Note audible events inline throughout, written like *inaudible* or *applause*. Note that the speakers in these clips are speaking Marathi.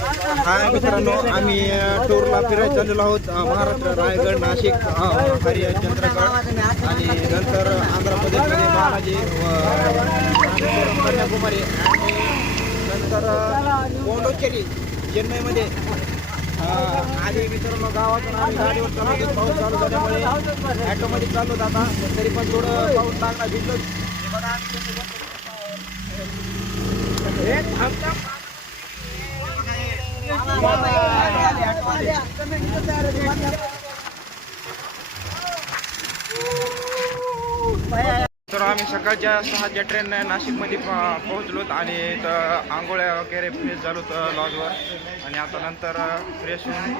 हाय मित्रांनो आम्ही टूरला फिरायला चाललेलो आहोत. महाराष्ट्र रायगड नाशिक हरिया चंद्रगड आणि नंतर आंध्र प्रदेशमध्ये बालाजी व कन्याकुमारी आणि नंतर पोंडोचेरी चेन्नईमध्ये आणि मित्रांनो गावातून आम्ही गाडीवर चाललो पाऊस चालू झाल्यामुळे ॲटोमध्ये चालू जाता आता. तरी पण थोडं पाऊस लागला भिजलो. हे बघा, आम्ही कसं बसलो. हे थांबता. तर आम्ही सकाळच्या सहाच्या ट्रेन नाशिकमध्ये प- पोहोचलोत आणि तर आंघोळ्या वगैरे फ्रेश झालो तर लॉजवर आणि आता नंतर फ्रेश होऊन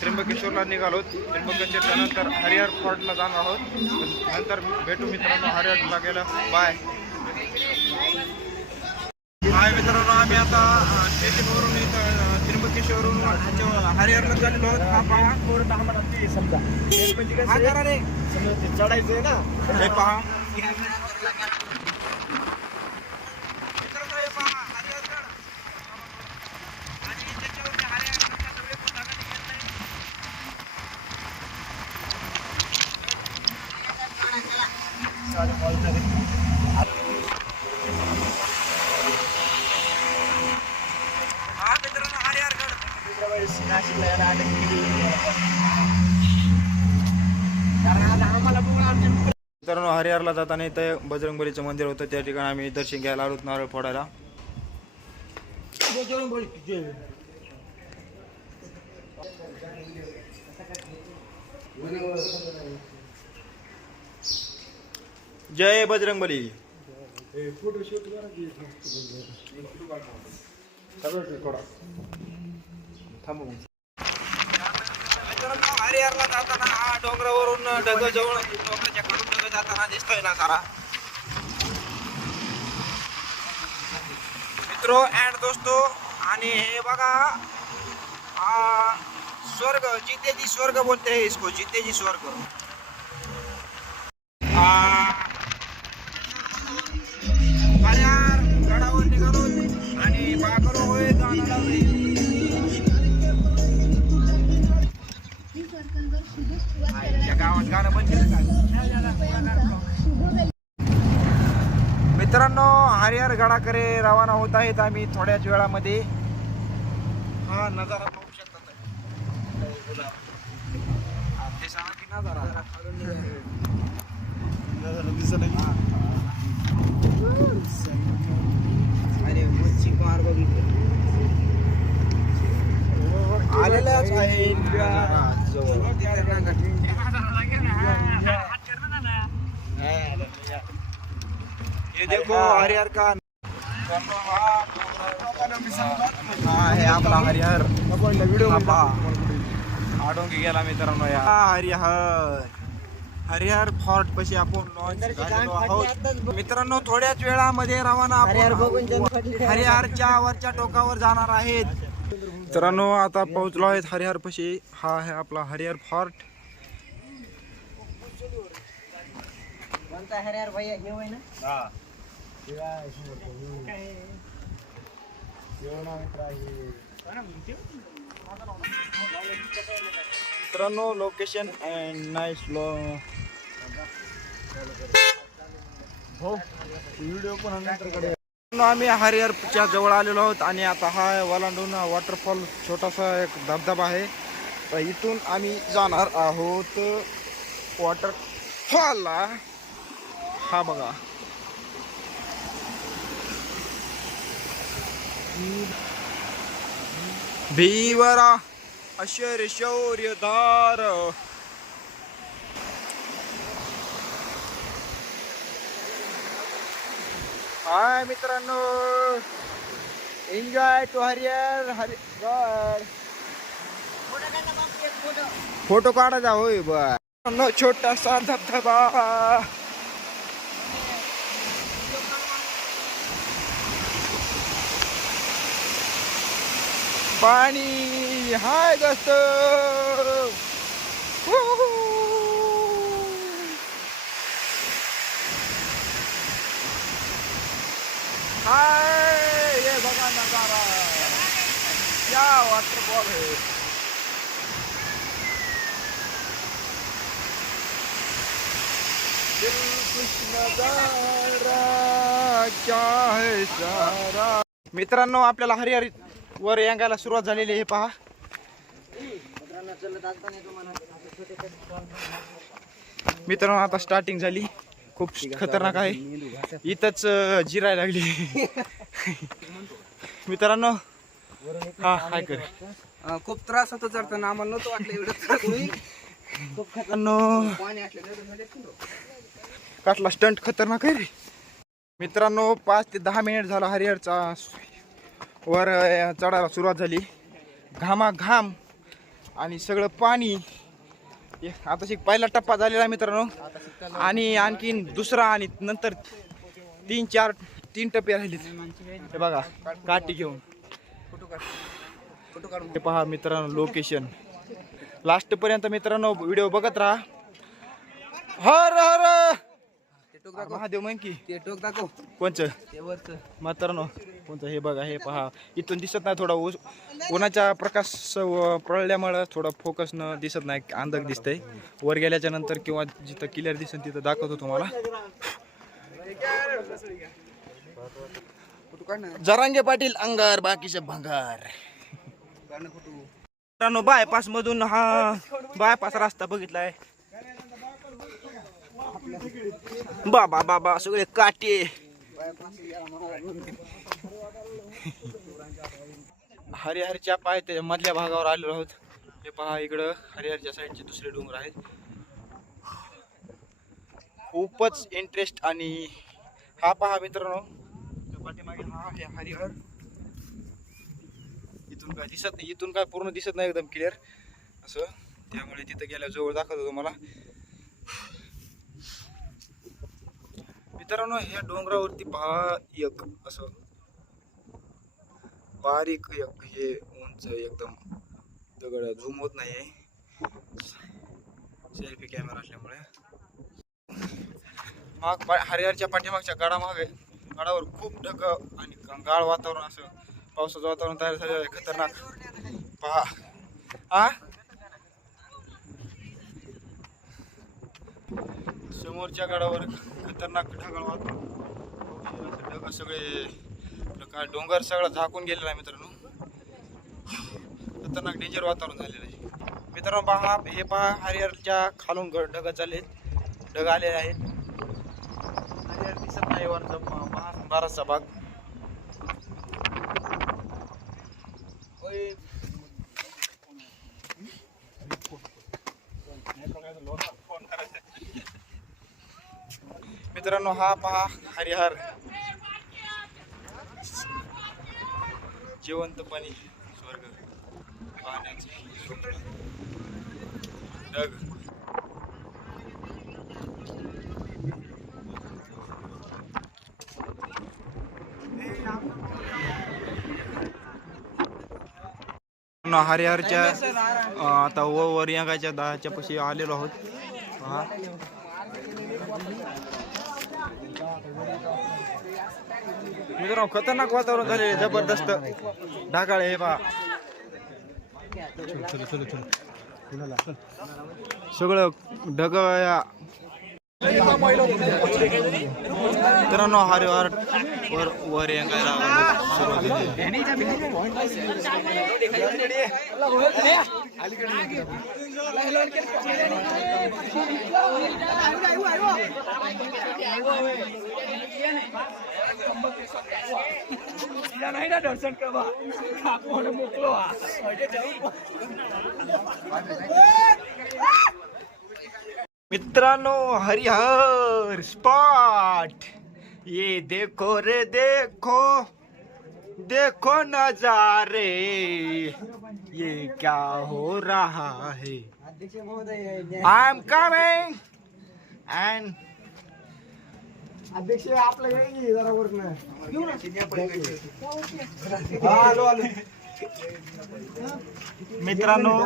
त्र्यंबकेश्वरला निघालो. त्र्यंबकेश्वरच्या नंतर हरिहर फोर्टला जाणार आहोत. नंतर भेटू मित्रांनो हरिहरला गेलं. बाय हाय मित्रांनो आम्ही आता अं, स्टेशनवरून इथं ह्याच्या हरिहरला चाललेलो आहोत. हा पहा. समजा हा रे. चढायचंय ना हे पहा मित्रांनो, हे पहा, हरिहरगड. आणि त्याच्यावरती हरिहरगडच्या सगळे पुस्तकाने घेतलंय. हा मित्रांनो हरिहरगड मित्रांनो हरिहरला जाताना इथं बजरंगबलीचं मंदिर होतं. त्या ठिकाणी आम्ही दर्शन घ्यायला आलो नारळ फोडायला. जय बजरंगबली. मित्रांनो हरिहरला जाताना हा डोंगरावरून ढग जवळ डोंगराच्या कडून जाताना दिसतोय ना सारा. मित्रो अँड दोस्तो आणि हे बघा स्वर्ग जितेजी स्वर्ग बोलते हे इसको जितेजी स्वर्ग. हरिहर गडाकडे रवाना होत आहेत आम्ही थोड्याच वेळामध्ये. हा नजारा पाहू शकता ते सांगा की नजारा. अरे मच्छी मार बघितलं. आलेलाच आहे. ये देखो हरिहर का हा हे आपला हरिहर। पहा. डोंगी गेला मित्रांनो या हरिहर। हरिहर फोर्ट पशी आपण आहोत. मित्रांनो थोड्याच वेळामध्ये रवाना आपण हरिहरच्या वरच्या टोकावर जाणार आहेत. मित्रांनो आता पोहोचलो आहेत हरिहर पशी. हा आहे आपला हरिहर फोर्ट कोणता भैया हे होय ना? मित्रांनो लोकेशन अँड नाईस लो व्हिडिओ पण मित्रांनो, आम्ही हरिहरच्या जवळ आलेलो आहोत आणि आता हा वलांडून वॉटरफॉल छोटासा एक धबधबा आहे. तर इथून आम्ही जाणार आहोत वॉटरफॉलला हा बघा. भीवरा अशर शौर्य धार हाय मित्रांनो. Enjoy to Harihar Harihar photo काढायचा होय बर. छोटासा धबधबा. पाणी. हाय दोस्त. हाय ये बघा नजारा. क्या वॉटरफॉल है. दिल खुश नजारा. क्या है सारा. मित्रांनो आपल्याला हरिहरी वर यांगायला सुरुवात झालेली आहे पहा. मित्रांनो आता स्टार्टिंग झाली. खूप खतरनाक आहे. इथंच अं, जिरायला लागली. *laughs* मित्रांनो हा हाय कर. खूप त्रास होतो चढताना आम्हाला नव्हतं वाटलं एवढं. कसला स्टंट खतरनाक आहे रे. मित्रांनो पाच ते दहा मिनिट झाला हरिहरचा. वर चढायला सुरुवात झाली. घामाघाम आणि सगळं पाणी. हे आता शिक पहिला टप्पा झालेला मित्रांनो. आणि आणखीन दुसरा आणि नंतर तीन चार तीन टप्पे राहिलेत. हे बघा काठी घेऊन. हे पहा मित्रांनो लोकेशन लास्ट पर्यंत मित्रांनो व्हिडिओ बघत राहा. हर हर! टोक दाखव. महादेव म्हण की. ते टोक दाखव. कोणचं? ते वरचं. मित्रांनो कोणतं हे बघा हे पहा. इथून दिसत नाही थोडा ऊस. उन्हाच्या प्रकाश व- पडल्यामुळं थोडं फोकस न दिसत नाही. अंधक दिसतंय. वर गेल्याच्यानंतर किंवा जिथं क्लिअर दिसेल तिथं दाखवतो तुम्हाला. जरांगे पाटील अंगार बाकीचे भंगार. मित्रांनो बायपास मधून हा बायपास रस्ता बघितलाय. बाबा बाबा सगळे काटे. हरिहरच्या पाय त्याच्या मधल्या भागावर आलेलो आहोत. हे पहा इकडं हरिहरच्या साईडचे दुसरे डोंगर आहेत. खूपच इंटरेस्ट आणि हा पहा मित्रांनो पाठीमागे हा आहे हरिहर. इथून काय दिसत नाही इथून काय पूर्ण दिसत नाही एकदम क्लिअर असं त्यामुळे तिथं गेल्या जवळ दाखवतो तुम्हाला. मित्रांनो ह्या डोंगरावरती पहा एक असं बारीक एक हे उंच एकदम दगड झूम होत नाही सेल्फी कॅमेरा असल्यामुळे. माग पा- हरिहरच्या पाठीमागच्या गडामागे गडावर खूप ढग आणि गाळ वातावरण असं पावसाचं वातावरण तयार झालेलं आहे. खतरनाक. पहा. हा समोरच्या गडावर खतरनाक ढगाळ वातावरण. असं ढग सगळे काय डोंगर सगळं झाकून गेलेला आहे मित्रांनो. खतरनाक डेंजर वातावरण झालेलं आहे. मित्रांनो पहा हे पहा हरिहरच्या खालून ग- ढग चालले ढग आलेले आहेत. हरिहर दिसत नाही वरचा प- पहा बराचसा भाग मित्रांनो हा पहा हरिहर. जिवंत पाणी स्वर्ग पाण्याचे ढग हरिहरच्या आता व वर्यंगाच्या दहाच्या पशी आलेलो आहोत. हा मित्रांनो खतरनाक वातावरण झालेले जबरदस्त. ढाकाळे हे पहा सगळं ढग या मित्रांनो हरिवार वर वर यांगायला सुरुवात झाली. मित्रांनो, हरिहर स्पॉट ये देखो रे, देखो. देखो नजारे. ये क्या हो रहा है? आई एम कमिंग एंड अध्यक्ष आपलं हे जरा वर आलो आलो. मित्रांनो.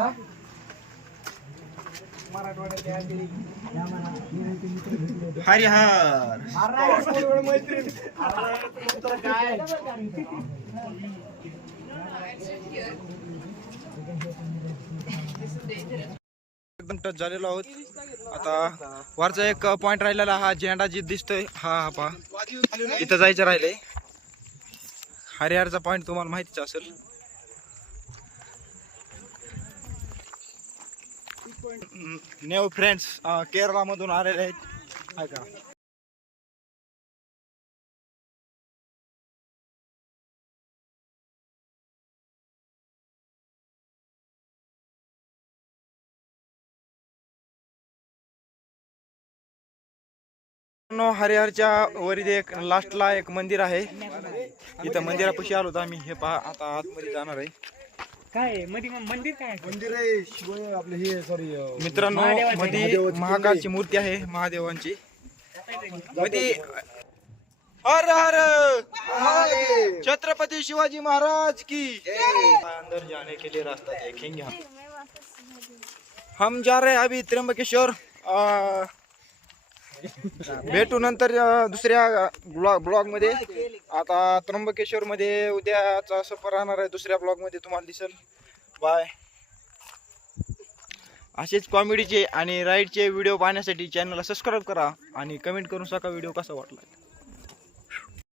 हरिहर. मैत्रीण एकदम टच झालेलो आहोत. आता वरचा एक पॉइंट राहिलेला हा झेंडा जी दिसतोय हा हा पहा. इथं जायचं राहिले हरिहरचा पॉइंट तुम्हाला माहितीच असेल. नेव फ्रेंड्स केरळामधून आलेले आहेत. हाय मित्रांनो, हरिहरच्या वरील एक लास्टला एक मंदिर आहे. इथं मंदिरापाशी आलो होतो आम्ही. हे पहा आता आतमध्ये जाणार आहे. काय मध्ये मंदिर काय मंदिर आहे शिव आपलं हे सॉरी मित्रांनो मध्ये महाकालची मूर्ती आहे महादेवांची. मध्ये हर हर छत्रपती शिवाजी महाराज की. अंदर जाने के लिए रास्ता देखेंगे हम। जा रहे हैं अभी त्र्यंबकेश्वर अं, भेटू नंतर दुसऱ्या ब्लॉग ब्लॉगमध्ये आता त्र्यंबकेश्वर मध्ये उद्याचा सफर राहणार आहे दुसऱ्या ब्लॉगमध्ये तुम्हाला दिसेल. बाय असेच कॉमेडीचे आणि राईडचे व्हिडिओ पाहण्यासाठी चॅनलला सबस्क्राईब करा आणि कमेंट करून सांगा व्हिडिओ कसा वाटला.